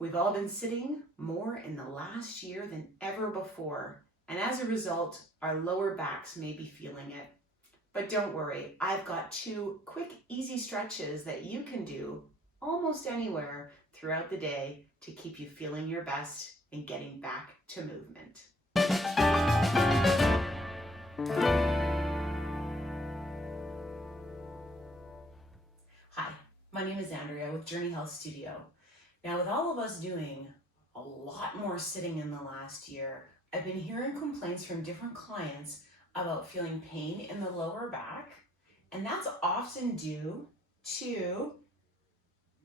We've all been sitting more in the last year than ever before, and as a result, our lower backs may be feeling it. But don't worry, I've got 2 quick, easy stretches that you can do almost anywhere throughout the day to keep you feeling your best and getting back to movement. Hi, my name is Andrea with Journey Health Studio. Now, with all of us doing a lot more sitting in the last year, I've been hearing complaints from different clients about feeling pain in the lower back, and that's often due to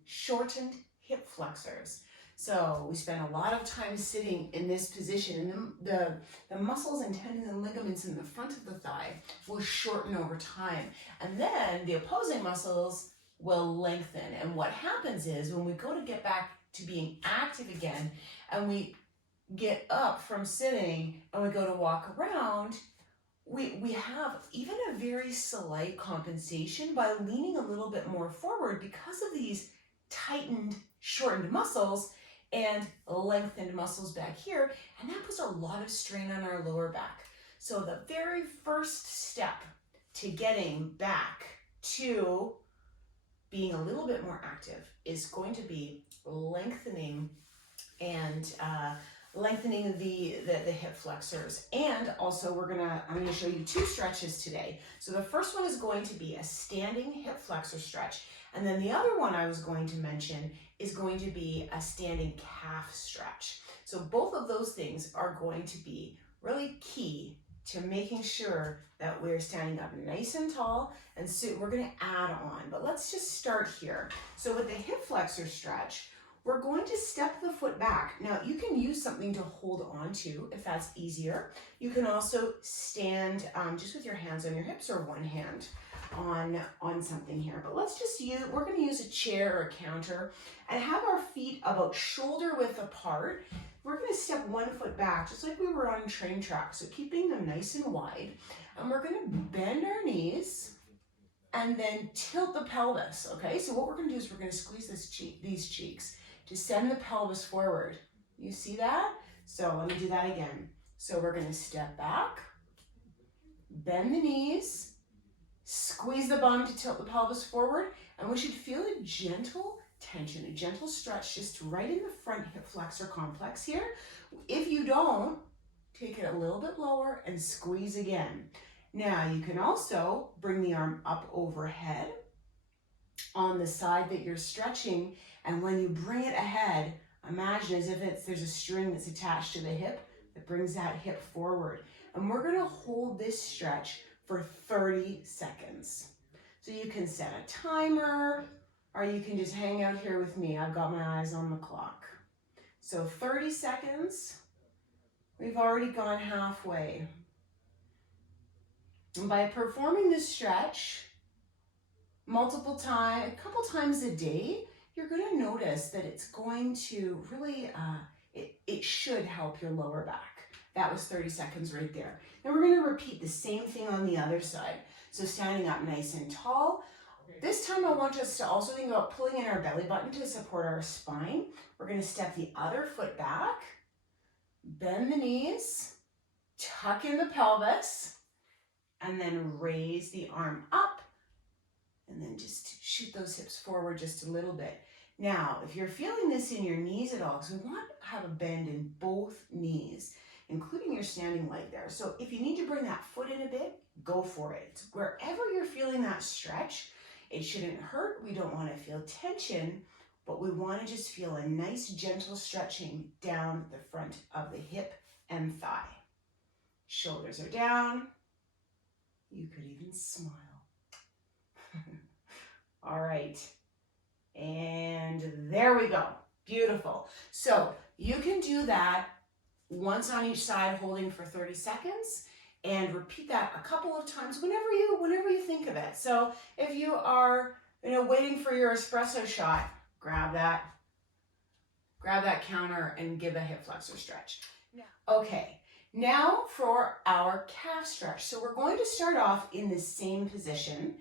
shortened hip flexors. So we spend a lot of time sitting in this position, and the muscles and tendons and ligaments in the front of the thigh will shorten over time, and then the opposing muscles will lengthen. And what happens is when we go to get back to being active again, and we get up from sitting and we go to walk around, we have even a very slight compensation by leaning a little bit more forward because of these tightened, shortened muscles and lengthened muscles back here, and that puts a lot of strain on our lower back. So the very first step to getting back to being a little bit more active is going to be lengthening and lengthening the hip flexors. And also I'm gonna show you 2 stretches today. So the first one is going to be a standing hip flexor stretch. And then the other one I was going to mention is going to be a standing calf stretch. So both of those things are going to be really key to making sure that we're standing up nice and tall, and so we're gonna add on, but let's just start here. So with the hip flexor stretch, we're going to step the foot back. Now you can use something to hold on to if that's easier. You can also stand just with your hands on your hips or one hand on something here, but let's just we're gonna use a chair or a counter and have our feet about shoulder width apart. We're gonna step one foot back, just like we were on train tracks, so keeping them nice and wide. And we're gonna bend our knees and then tilt the pelvis, okay? So what we're gonna do is we're gonna squeeze these cheeks to send the pelvis forward. You see that? So let me do that again. So we're gonna step back, bend the knees, squeeze the bum to tilt the pelvis forward, and we should feel a gentle tension, a gentle stretch just right in the front hip flexor complex here. If you don't, take it a little bit lower and squeeze again. Now you can also bring the arm up overhead on the side that you're stretching, and when you bring it ahead, imagine as if there's a string that's attached to the hip that brings that hip forward. And we're gonna hold this stretch for 30 seconds. So you can set a timer, or you can just hang out here with me. I've got my eyes on the clock. So 30 seconds, we've already gone halfway. And by performing this stretch multiple times, a couple times a day, you're gonna notice that it's going to really, it should help your lower back. That was 30 seconds right there. Then we're gonna repeat the same thing on the other side. So standing up nice and tall. This time I want us to also think about pulling in our belly button to support our spine. We're gonna step the other foot back, bend the knees, tuck in the pelvis, and then raise the arm up, and then just shoot those hips forward just a little bit. Now, if you're feeling this in your knees at all, because we want to have a bend in both knees, including your standing leg there. So if you need to bring that foot in a bit, go for it. It's wherever you're feeling that stretch, it shouldn't hurt. We don't want to feel tension, but we want to just feel a nice gentle stretching down the front of the hip and thigh. Shoulders are down. You could even smile. All right. And there we go. Beautiful. So you can do that once on each side, holding for 30 seconds, and repeat that a couple of times whenever you think of it. So if you are, waiting for your espresso shot, grab that counter and give a hip flexor stretch. Okay, now for our calf stretch. So we're going to start off in the same position.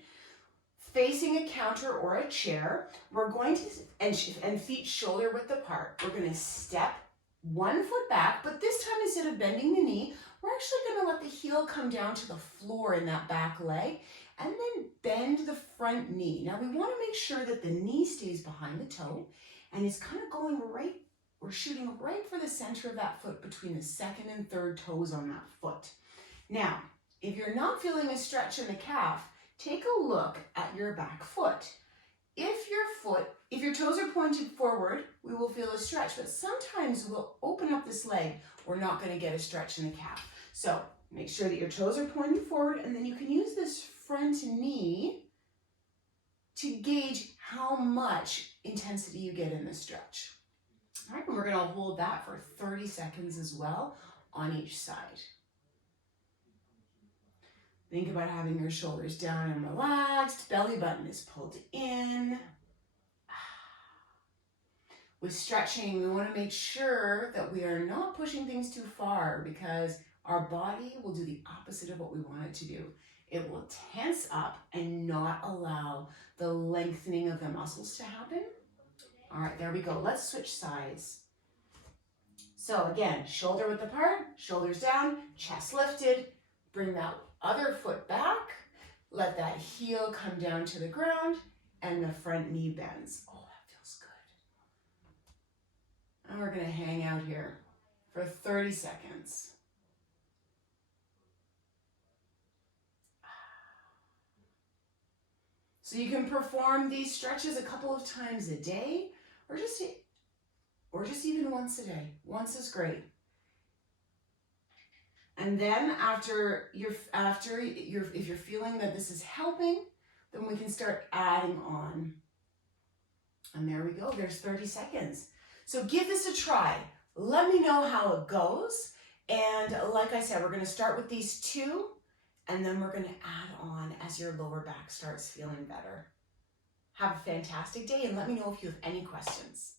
facing a counter or a chair. We're going to, and feet shoulder width apart. We're going to step one foot back, but this time instead of bending the knee, we're actually going to let the heel come down to the floor in that back leg and then bend the front knee. Now we want to make sure that the knee stays behind the toe and is kind of going right, we're shooting right for the center of that foot between the second and third toes on that foot. Now, if you're not feeling a stretch in the calf, take a look at your back foot. If your toes are pointed forward, we will feel a stretch, but sometimes we'll open up this leg, we're not going to get a stretch in the calf. So make sure that your toes are pointing forward, and then you can use this front knee to gauge how much intensity you get in the stretch. All right, and we're going to hold that for 30 seconds as well on each side. Think about having your shoulders down and relaxed, belly button is pulled in. With stretching, we want to make sure that we are not pushing things too far because our body will do the opposite of what we want it to do. It will tense up and not allow the lengthening of the muscles to happen. All right, there we go. Let's switch sides. So again, shoulder width apart, shoulders down, chest lifted. Bring that other foot back. Let that heel come down to the ground and the front knee bends. Oh, that feels good. And we're going to hang out here for 30 seconds. So you can perform these stretches a couple of times a day or just even once a day. Once is great. And then if you're feeling that this is helping, then we can start adding on. And there we go, there's 30 seconds. So give this a try. Let me know how it goes. And like I said, we're gonna start with these two, and then we're gonna add on as your lower back starts feeling better. Have a fantastic day, and let me know if you have any questions.